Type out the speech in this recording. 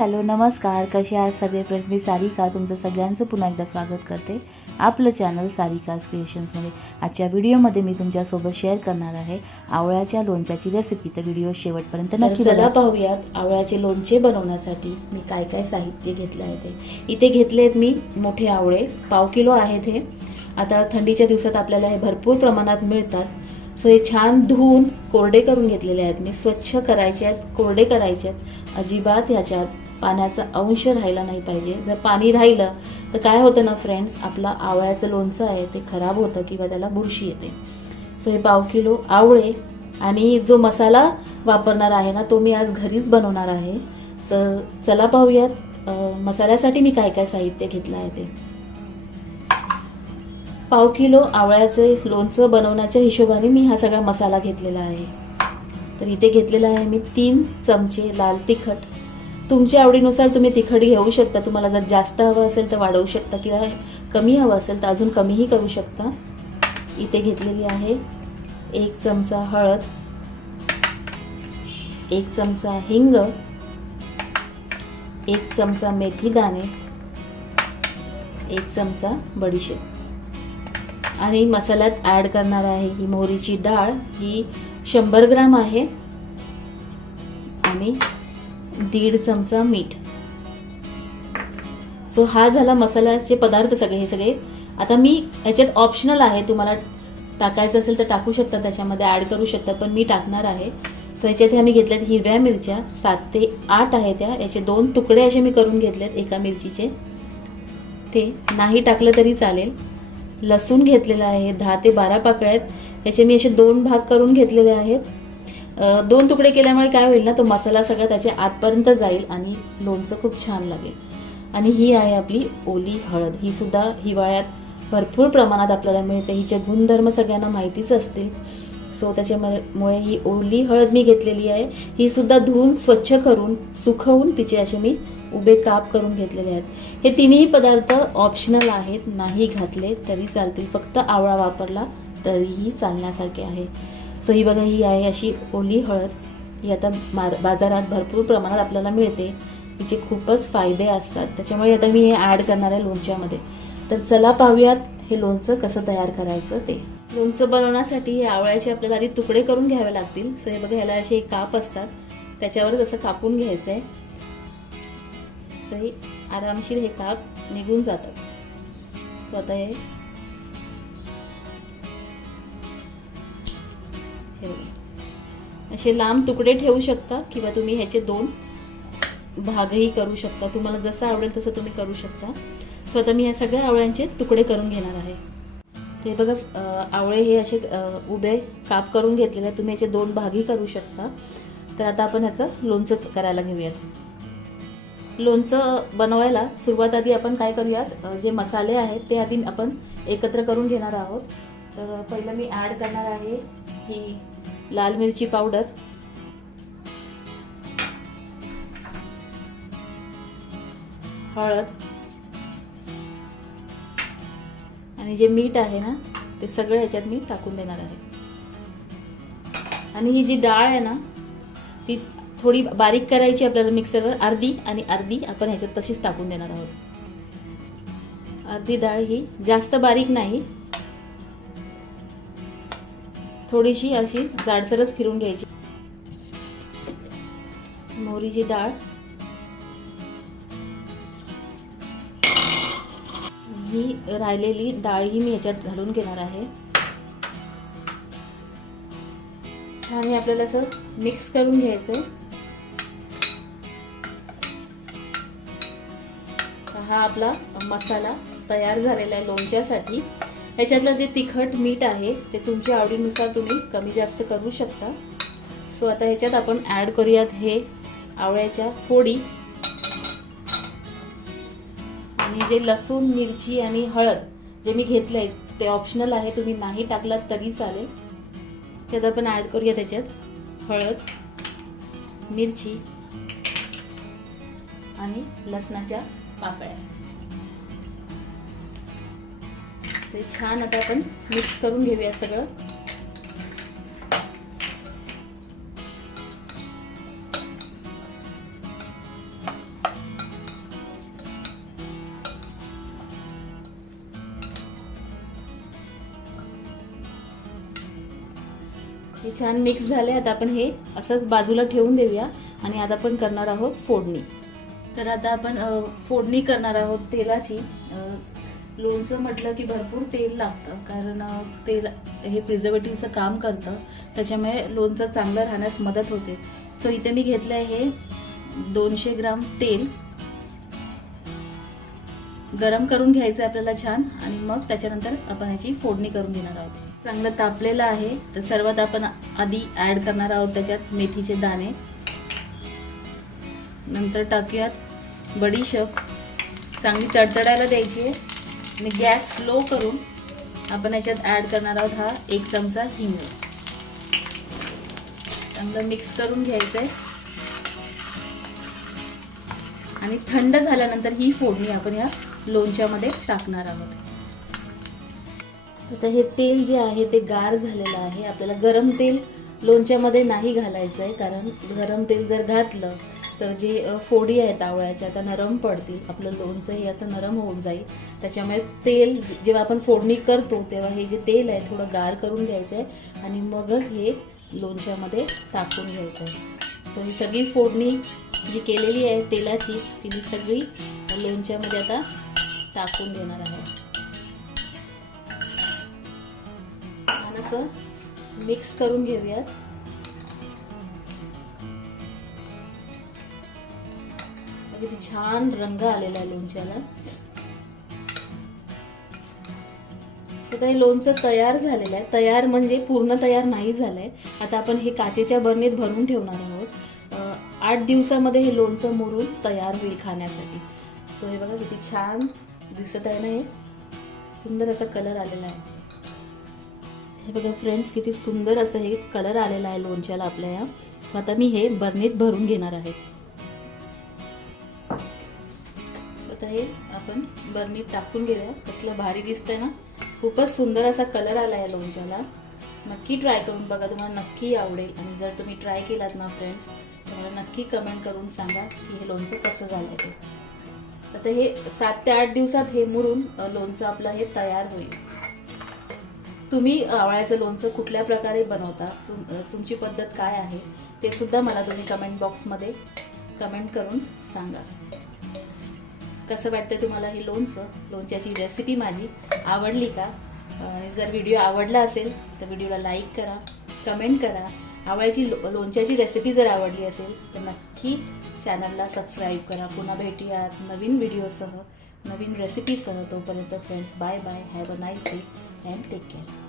Hello नमस्कार. कसे आहात सगळे? फ्रेंड्स मी सारिका तुमचं सगळ्यांचं पुन्हा एकदा स्वागत करते आपलं चॅनल सारिकाज क्रिएशन्समध्ये आजच्या व्हिडिओमध्ये मी तुमच्यासोबत शेअर करणार आहे आवळ्याच्या लोणच्याची रेसिपी तर व्हिडिओ शेवटपर्यंत नक्की चला पाहूयात आवळ्याचे लोणचे बनवण्यासाठी मी काय काय साहित्य घेतलं आहे ते. इथे घेतले आहेत मी मोठे आवळे पाव किलो आहेत हे. आता थंडीच्या दिवसात आपल्याला हे भरपूर प्रमाणात मिळतात. सो हे छान धुवून कोरडे करून घेतलेले आहेत मी. स्वच्छ करायचे आहेत कोरडे करायचे आहेत. अजिबात ह्याच्यात पाण्याचा अंश राहायला नाही पाहिजे. जर पाणी राहिलं तर काय होतं ना फ्रेंड्स आपलं आवळ्याचं लोणचं आहे ते खराब होतं किंवा त्याला बुरशी येते. सो हे पाव किलो आवळे आणि जो मसाला वापरणार आहे ना तो मी आज घरीच बनवणार आहे. सर चला पाहूयात मसाल्यासाठी मी काय काय साहित्य घेतलं आहे ते. पाव किलो आवळ्याचे लोणचं बनवण्याच्या हिशोबाने मी हा सगळा मसाला घेतलेला आहे. तर इथे घेतलेला आहे मी तीन चमचे लाल तिखट. तुमच्या आवडीनुसार तुम्ही तिखट घेऊ शकता. तुम्हाला जर जास्त हवं असेल तर वाढवू शकता किंवा कमी हवं असेल तर अजून कमीही करू शकता. इथे घेतलेली आहे एक चमचा हळद एक चमचा हिंग एक चमचा मेथी दाणे एक चमचा बडीशेप. आणि मसाल्यात ॲड करणार आहे ही मोहरीची डाळ. ही शंभर ग्राम आहे. आणि दीड चमचा मीठ. सो हा झाला मसाल्याचे पदार्थ सगळे हे सगळे. आता मी याच्यात ऑप्शनल आहे तुम्हाला टाकायचं असेल तर टाकू शकता त्याच्यामध्ये ॲड करू शकता पण मी टाकणार आहे. सो याच्यात आम्ही घेतल्यात हिरव्या मिरच्या सात ते आठ आहे त्या. याचे दोन तुकडे असे मी करून घेतलेत एका मिरचीचे. ते नाही टाकलं तरी चालेल. लसूण घेतलेलं आहे दहा ते बारा पाकळ्या आहेत. याचे मी असे दोन भाग करून घेतलेले आहेत. दोन तुकडे केल्यामुळे काय होईल ना तो मसाला सगळा त्याच्या आतपर्यंत जाईल आणि लोणचं खूप छान लागेल. आणि ही आहे आपली ओली हळद. ही सुद्धा हिवाळ्यात भरपूर प्रमाणात आपल्याला मिळते. हिचे गुणधर्म सगळ्यांना माहितीच असतील. सो त्याच्यामुळे ही ओली हळद मी घेतलेली आहे. ही सुद्धा धुवून स्वच्छ करून सुकवून तिचे असे मी उभे काप करून घेतलेले आहेत. हे तिन्ही पदार्थ ऑप्शनल आहेत. नाही घातले तरी चालतील. फक्त आवळा वापरला तरीही चालण्यासारखे आहे. सो ही बघा ही आहे अशी ओली हळद. ही आता मार बाजारात भरपूर प्रमाणात आपल्याला मिळते. तिचे खूपच फायदे असतात. त्याच्यामुळे आता मी हे ॲड करणार आहे लोणच्यामध्ये. तर चला पाहूयात हे लोणचं कसं तयार करायचं ते. लोणचं बनवण्यासाठी हे आवळ्याचे आपल्याला आधी तुकडे करून घ्यावे लागतील. सो हे बघा ह्याला असे एक काप असतात. त्याच्यावरच असं कापून घ्यायचं आहे सो हे आरामशीर हे काप निघून जातात स्वतः हे असे लांब तुकडे ठेवू शकता किंवा तुम्ही ह्याचे दोन भागही करू शकता. तुम्हाला जसं आवडेल तसं तुम्ही करू शकता. स्वतः मी या सगळ्या आवळ्यांचे तुकडे करून घेणार आहे. ते बघा आवळे हे असे उभे काप करून घेतलेले आहेत. तुम्ही याचे दोन भागही करू शकता. तर आता आपण ह्याचं लोणचं करायला घेऊयात. लोणचं बनवायला सुरुवात आधी आपण काय करूयात? जे मसाले आहेत ते आधी आपण एकत्र करून घेणार आहोत. तर पहिलं मी ॲड करणार आहे ही लाल मिरची पावडर. हळद. आणि जे मीठ आहे ना ते सगळं ह्याच्यात मी टाकून देणार आहे. आणि ही जी डाळ आहे ना ती थोडी बारीक करायची आपल्याला मिक्सरवर अर्धी आणि अर्धी आपण ह्याच्यात तशीच टाकून देणार आहोत. अर्धी डाळ ही जास्त बारीक नाही थोडीशी अशी जाडसरच फिरून घ्यायची. मोहरीची डाळ. ही राहिलेली डाळ ही मी याच्यात घालून घेणार आहे. छान हे आपल्याला असं मिक्स करून घ्यायचंय. हा आपला मसाला तयार झालेला आहे लोणच्यासाठी. ह्याच्यातलं जे तिखट मीठ आहे ते तुमच्या आवडीनुसार तुम्ही कमी जास्त करू शकता. सो आता ह्याच्यात आपण ॲड करूयात हे आवळ्याच्या फोडी. आणि जे लसूण मिरची आणि हळद जे मी घेतलं आहे ते ऑप्शनल आहे तुम्ही नाही टाकलात तरी चालेल. त्यात आपण ॲड करूया त्याच्यात हळद मिरची आणि लसणाच्या पाकळ्या. ते छान आता आपण मिक्स करून घेऊया सगळं. हे छान मिक्स झाले आता आपण हे असंच बाजूला ठेवून देऊया आणि आता आपण करणार आहोत फोडणी. तर आता आपण फोडणी करणार आहोत तेलाची. लोणचं म्हटलं की भरपूर तेल लागतं कारण तेल हे प्रिझर्वेटिव्हचं काम करतं. त्याच्यामुळे लोणचं चांगलं राहण्यास मदत होते. सो इथे मी घेतलं आहे दोनशे ग्राम तेल. गरम करून घ्यायचं आपल्याला छान आणि मग त्याच्यानंतर आपण याची फोडणी करून घेणार आहोत. चांगलं तापलेलं आहे तर सर्वात आपण आधी ॲड करणार आहोत त्याच्यात मेथीचे दाणे. नंतर टाकूयात बडीशेप. चांगली तडतडायला द्यायची आहे. आणि गॅस स्लो करून आपण याच्यात ॲड करणार आहोत हा एक चमचा हिंग. चांगलं मिक्स करून घ्यायचं आहे आणि थंड झाल्यानंतर ही फोडणी आपण या लोणच्यामध्ये टाकणार आहोत. आता हे तेल जे आहे ते गार झालेलं आहे. आपल्याला गरम तेल लोणच्यामध्ये नाही घालायचं आहे कारण गरम तेल जर घातलं तर जे फोडी आहेत आवळ्याच्या त्या नरम पडतील. आपलं लोणचं हे असं नरम होऊन जाईल. त्याच्यामुळे तेल जेव्हा आपण फोडणी करतो तेव्हा हे जे तेल आहे थोडं गार करून घ्यायचं आहे आणि मगच हे लोणच्यामध्ये टाकून घ्यायचं आहे सो ही सगळी फोडणी जी केलेली आहे तेलाची ती मी सगळी लोणच्यामध्ये आता टाकून देणार आहे. छान असं मिक्स करून घेऊयात. किती छान रंग आलेला आहे लोणच्याला. आता हे लोणचं तयार झालेलं आहे. तयार म्हणजे पूर्ण तयार नाही झालंय. आता आपण हे काचेच्या बरणीत भरून ठेवणार आहोत. आठ दिवसामध्ये हे लोणचं मोरून तयार होईल खाण्यासाठी. सो हे बघा किती छान दिसत आहे ना हे. सुंदर असा कलर आलेला आहे. हे बघा फ्रेंड्स किती सुंदर असं हे कलर आलेला आहे लोणच्याला आपल्या या. सो आता मी हे बरणीत भरून घेणार आहे. आता हे आपण बरणीत टाकून घेऊया. कसलं भारी दिसतंय ना. खूपच सुंदर असा कलर आला या लोणच्याला. नक्की ट्राय करून बघा. तुम्हाला नक्की आवडेल. आणि जर तुम्ही ट्राय केलात ना फ्रेंड्स तर मला नक्की कमेंट करून सांगा की हे लोणचं कसं झालं ते. आता हे सात ते आठ दिवसात हे मुरून लोणचं आपलं हे तयार होईल. तुम्ही आवळ्याचं लोणचं कुठल्या प्रकारे बनवता तुम तुमची पद्धत काय आहे ते सुद्धा मला तुम्ही कमेंट बॉक्समध्ये कमेंट करून सांगा. कसं वाटतं तुम्हाला हे लोणचं? लोणच्याची रेसिपी माझी आवडली का? जर व्हिडिओ आवडला असेल तर व्हिडिओला लाईक करा कमेंट करा. आवळ्याची लो लोणच्याची रेसिपी जर आवडली असेल तर नक्की चॅनलला सबस्क्राईब करा. पुन्हा भेटूयात नवीन व्हिडिओसह नवीन रेसिपीसह तोपर्यंत friends bye bye have a nice day and take care